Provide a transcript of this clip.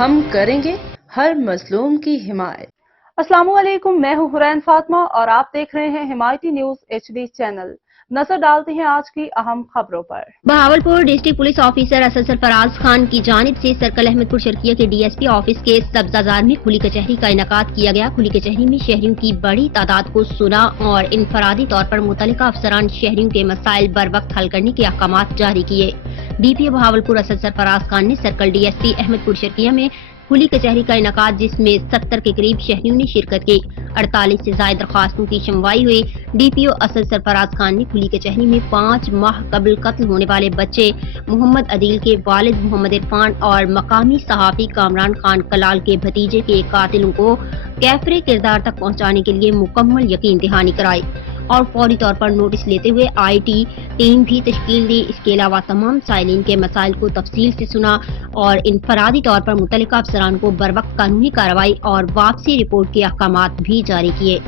ہم کریں گے ہر مظلوم کی حمایت۔ السلام علیکم، میں ہوں حرین فاطمہ اور آپ دیکھ رہے ہیں حمایتی نیوز HD چینل۔ نظر ڈالتے ہیں آج کی اہم خبروں پر۔ Bahawalpur district police officer Asad Sarfraz Khan کی جانب سے سرکل احمد پور شرقیہ کے DSP آفس کے سبزہ زار میں کھلی کچہری کا انعقاد کیا گیا۔ کھلی کچہری میں شہریوں کی بڑی تعداد کو سنا اور انفرادی طور پر متعلقہ افسران شہریوں کے مسائل بر وقت حل کرنے کے احکامات جاری کیے۔ DPO بہاولپور اسد سرفراز خان نے سرکل DSP احمد پور شرقیہ میں کھلی کچہری کا انعقاد جس میں 70 کے قریب شہریوں نے شرکت کی۔ 48 سے زائد درخواستوں کی شنوائی ہوئی۔ DPO اسد سرفراز خان نے کھلی کچہری میں 5 ماہ قبل قتل ہونے والے بچے محمد عدیل کے والد محمد عرفان اور مقامی صحافی کامران خان کلال کے بھتیجے کے قاتلوں کو کیفر کردار تک پہنچانے کے لیے مکمل یقین دہانی کرائی اور فوری طور پر نوٹس لیتے ہوئے IT ٹیم بھی تشکیل دی۔ اس کے علاوہ تمام سائلین کے مسائل کو تفصیل سے سنا اور انفرادی طور پر متعلقہ افسران کو بروقت قانونی کارروائی اور واپسی رپورٹ کے احکامات بھی جاری کیے۔